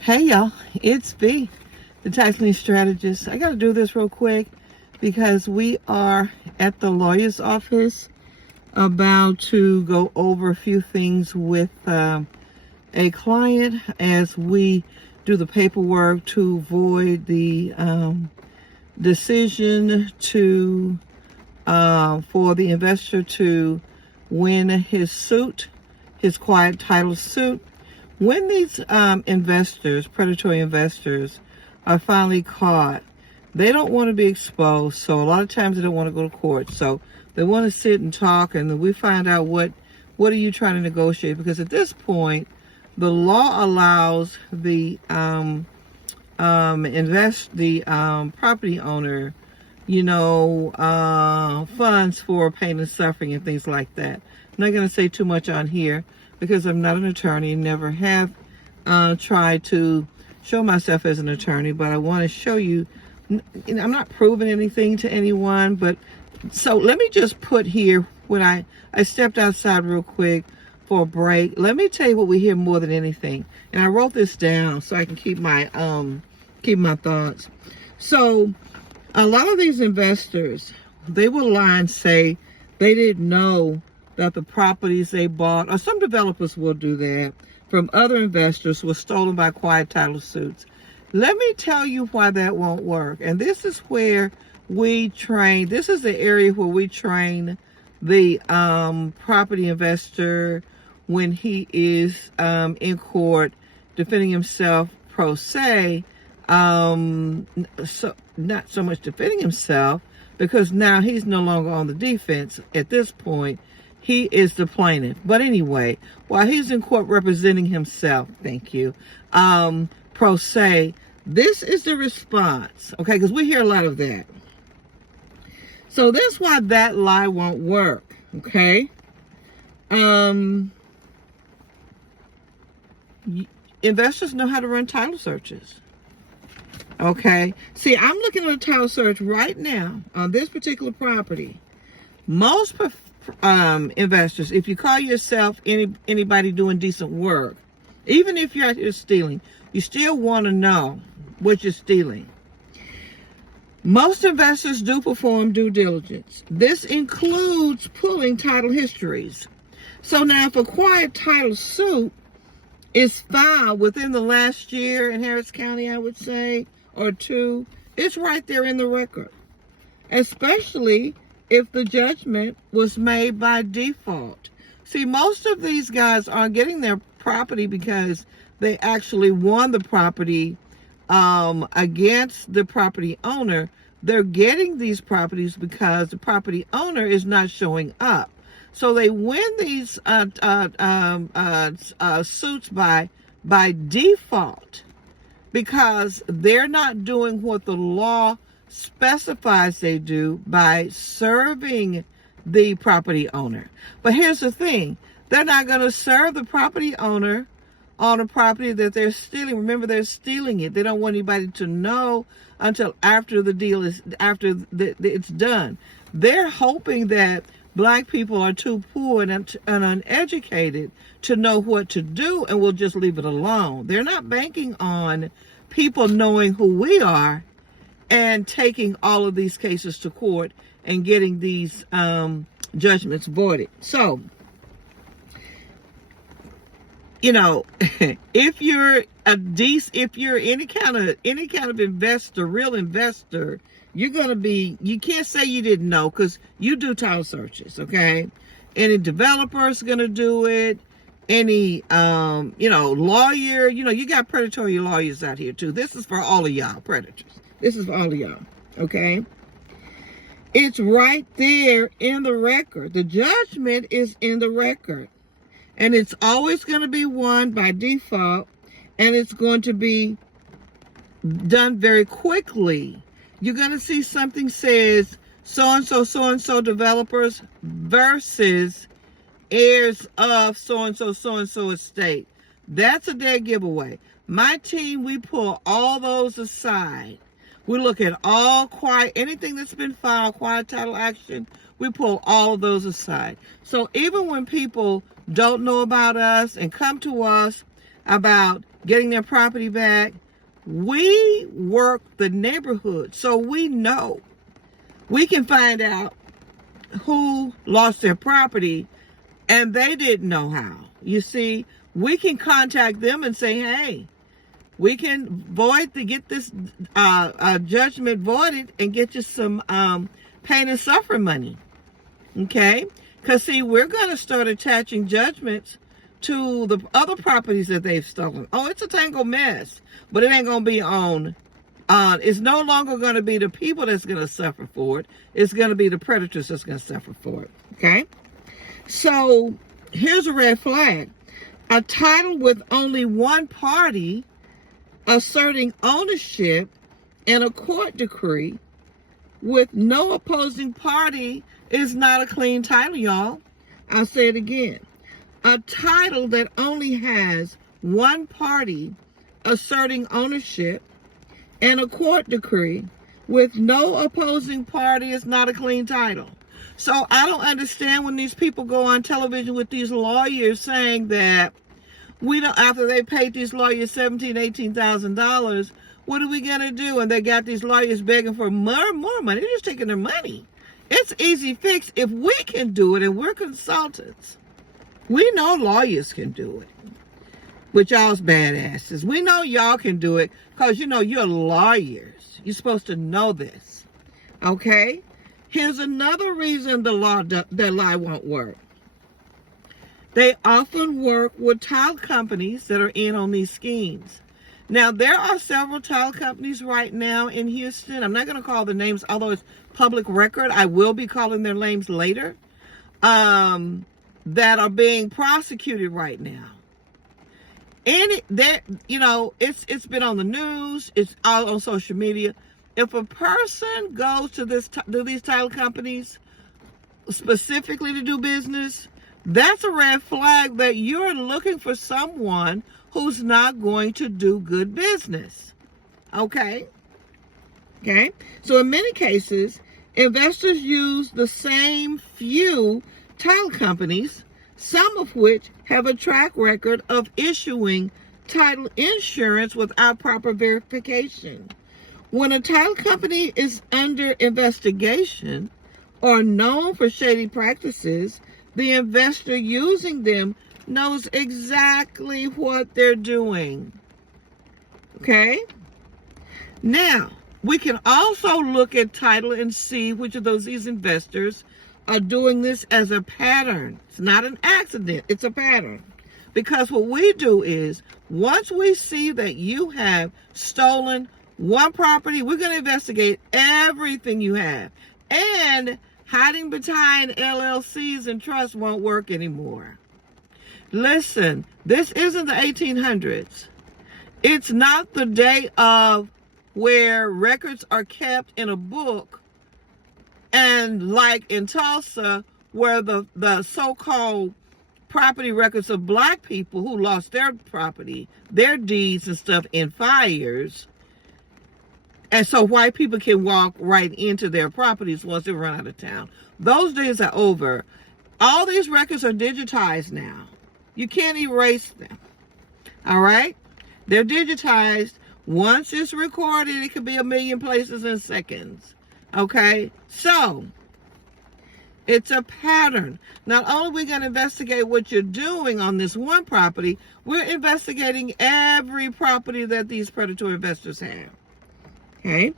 Hey y'all, it's B, the tax lien strategist. I got to do this real quick because we are at the lawyer's office about to go over a few things with a client as we do the paperwork to void the decision to for the investor to win his suit, his quiet title suit. When these investors, predatory investors, are finally caught, they don't want to be exposed. So a lot of times they don't want to go to court. So they want to sit and talk, and we find out what are you trying to negotiate? Because at this point, the law allows the property owner, funds for pain and suffering and things like that. I'm not going to say too much on here because I'm not an attorney and never have tried to show myself as an attorney, but I want to show you, I'm not proving anything to anyone, but so let me just put here, when I stepped outside real quick for a break, let me tell you what we hear more than anything. And I wrote this down so I can keep my thoughts. So a lot of these investors, they will lie and say they didn't know that the properties they bought, or some developers will do that, from other investors were stolen by quiet title suits. Let me tell you why that won't work. And this is where we train, this is the area where we train the property investor when he is in court defending himself pro se. So not so much defending himself, because now he's no longer on the defense. At this point, he is the plaintiff. But anyway, while he's in court representing himself, thank you, pro se, this is the response, okay? Because we hear a lot of that. So that's why that lie won't work, okay? Investors know how to run title searches. Okay, see, I'm looking at a title search right now on this particular property. Most investors, if you call yourself anybody doing decent work, even if you're out here stealing, you still want to know what you're stealing. Most investors do perform due diligence. This includes pulling title histories. So now if a quiet title suit is filed within the last year in Harris County, I would say, or two, it's right there in the record, especially if the judgment was made by default. See, most of these guys aren't getting their property because they actually won the property against the property owner. They're getting these properties because the property owner is not showing up. So they win these suits by default, because they're not doing what the law specifies they do by serving the property owner. But here's the thing, they're not going to serve the property owner on a property that they're stealing. Remember, they're stealing it. They don't want anybody to know until after the deal is, it's done. They're hoping that Black people are too poor and uneducated to know what to do and will just leave it alone. They're not banking on people knowing who we are and taking all of these cases to court and getting these judgments voided. So, if you're if you're any kind of investor, real investor, you're going to be, you can't say you didn't know, because you do title searches, okay? Any developer's going to do it. Any, lawyer, you got predatory lawyers out here too. This is for all of y'all predators. This is for all of y'all, okay? It's right there in the record. The judgment is in the record. And it's always going to be won by default, and it's going to be done very quickly. You're going to see something says so-and-so developers versus heirs of so-and-so estate. That's a dead giveaway. My team, we pull all those aside. We look at anything that's been filed, quiet title action, we pull all of those aside. So even when people don't know about us and come to us, about getting their property back. We work the neighborhood, so we know. We can find out who lost their property and they didn't know how. You see, we can contact them and say, hey, we can get this judgment voided and get you some pain and suffering money. Okay? Because, see, we're going to start attaching judgments to the other properties that they've stolen. Oh, it's a tangled mess, but it ain't going to be on. It's no longer going to be the people that's going to suffer for it. It's going to be the predators that's going to suffer for it. Okay? So here's a red flag. A title with only one party asserting ownership in a court decree with no opposing party is not a clean title, y'all. I'll say it again. A title that only has one party asserting ownership in a court decree with no opposing party is not a clean title. So I don't understand when these people go on television with these lawyers saying that we don't, after they paid these lawyers $17,000, $18,000, what are we gonna do? And they got these lawyers begging for more money. They're just taking their money. It's easy fix if we can do it, and we're consultants. We know lawyers can do it. With y'all's badasses. We know y'all can do it because, you know, you're lawyers. You're supposed to know this. Okay? Here's another reason the lie won't work. They often work with title companies that are in on these schemes. Now, there are several title companies right now in Houston. I'm not going to call the names, although it's public record. I will be calling their names later. That are being prosecuted right now. And it's been on the news. It's all on social media. If a person goes to these title companies specifically to do business, that's a red flag that you're looking for someone who's not going to do good business. Okay? Okay? So in many cases, investors use the same few title companies, some of which have a track record of issuing title insurance without proper verification. When a title company is under investigation or known for shady practices, the investor using them knows exactly what they're doing. Okay? Now, we can also look at title and see which of these investors are doing this as a pattern. It's not an accident, it's a pattern. Because what we do is, once we see that you have stolen one property, we're going to investigate everything you have. And hiding behind LLCs and trusts won't work anymore. Listen, this isn't the 1800s. It's not the day of where records are kept in a book, and like in Tulsa, where the so-called property records of black people who lost their property, their deeds and stuff in fires, and so white people can walk right into their properties once they run out of town. Those days are over. All these records are digitized now. You can't erase them. All right? They're digitized. Once it's recorded, it could be a million places in seconds. Okay? So, it's a pattern. Not only are we going to investigate what you're doing on this one property, we're investigating every property that these predatory investors have. Okay?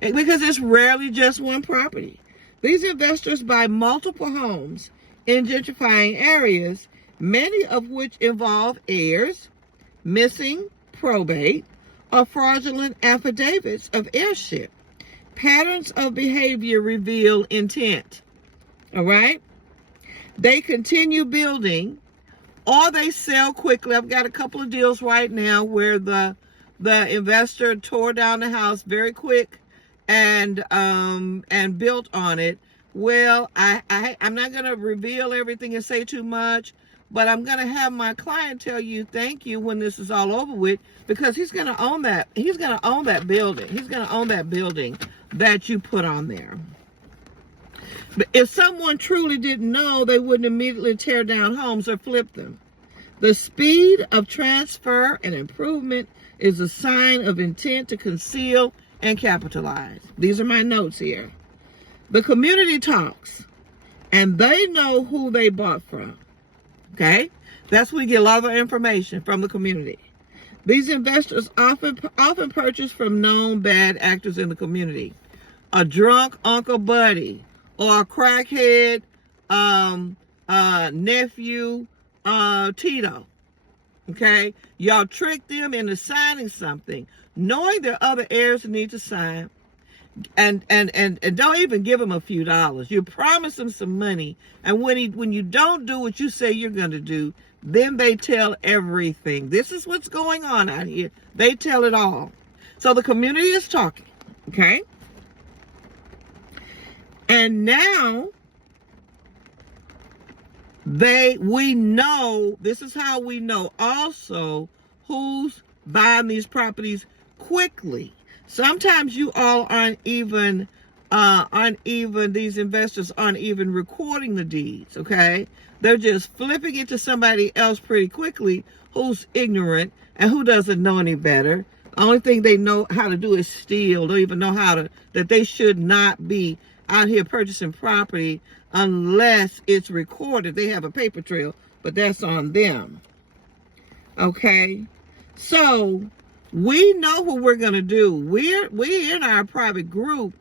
Because it's rarely just one property. These investors buy multiple homes in gentrifying areas, many of which involve heirs, missing probate, or fraudulent affidavits of heirship. Patterns of behavior reveal intent. All right? They continue building, or they sell quickly. I've got a couple of deals right now where the investor tore down the house very quick and built on it. Well, I'm not going to reveal everything and say too much, but I'm going to have my client tell you thank you when this is all over with, because he's going to own that. He's going to own that building. He's going to own that building that you put on there. But if someone truly didn't know, they wouldn't immediately tear down homes or flip them. The speed of transfer and improvement is a sign of intent to conceal and capitalize. These are my notes here. The community talks, and they know who they bought from. Okay? That's where we get a lot of our information, from the community. These investors often purchase from known bad actors in the community. A drunk Uncle Buddy, or a crackhead nephew Tito. Okay? Y'all trick them into signing something, knowing there are other heirs who need to sign. And don't even give them a few dollars. You promise them some money, and when you don't do what you say you're going to do, then they tell everything. This is what's going on out here. They tell it all. So the community is talking, okay? And now we know, this is how we know also who's buying these properties quickly. Sometimes you all aren't even, these investors aren't even recording the deeds, okay? They're just flipping it to somebody else pretty quickly who's ignorant and who doesn't know any better. The only thing they know how to do is steal. Don't even know that they should not be out here purchasing property unless it's recorded. They have a paper trail, but that's on them, okay? So we know what we're going to do. We're in our private group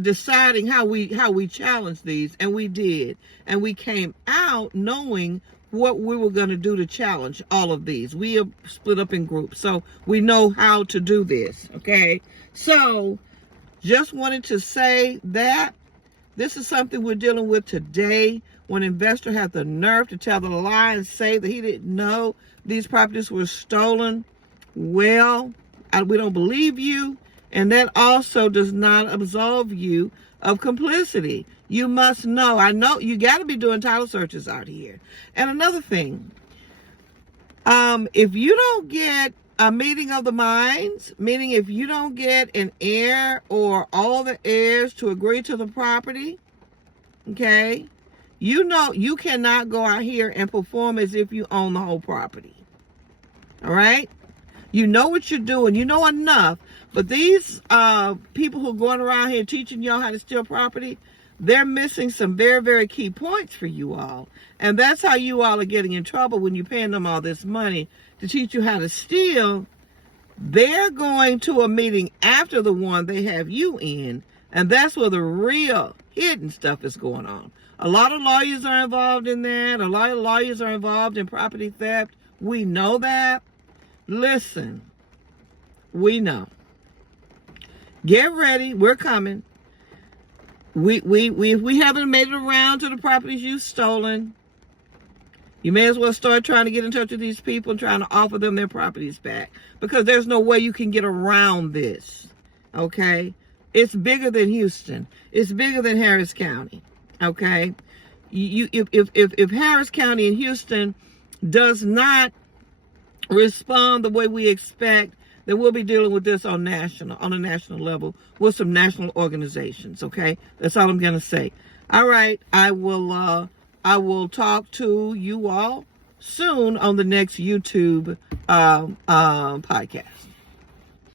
deciding how we challenge these, and we did. And we came out knowing what we were going to do to challenge all of these. We are split up in groups, so we know how to do this, okay? So just wanted to say that this is something we're dealing with today, when an investor has the nerve to tell the lie and say that he didn't know these properties were stolen. Well, we don't believe you, and that also does not absolve you of complicity. You must know. I know you got to be doing title searches out here. And another thing, if you don't get a meeting of the minds, meaning if you don't get an heir or all the heirs to agree to the property, okay, you know you cannot go out here and perform as if you own the whole property. All right? You know what you're doing. You know enough. But these people who are going around here teaching y'all how to steal property, they're missing some very, very key points for you all. And that's how you all are getting in trouble when you're paying them all this money to teach you how to steal. They're going to a meeting after the one they have you in. And that's where the real hidden stuff is going on. A lot of lawyers are involved in that. A lot of lawyers are involved in property theft. We know that. Listen, we know. Get ready. We're coming. We haven't made it around to the properties you've stolen. You may as well start trying to get in touch with these people and trying to offer them their properties back, because there's no way you can get around this. Okay? It's bigger than Houston. It's bigger than Harris County. Okay? If Harris County and Houston does not respond the way we expect, then we'll be dealing with this on a national level with some national organizations. Okay, that's all I'm gonna say. All right, I will talk to you all soon on the next YouTube podcast.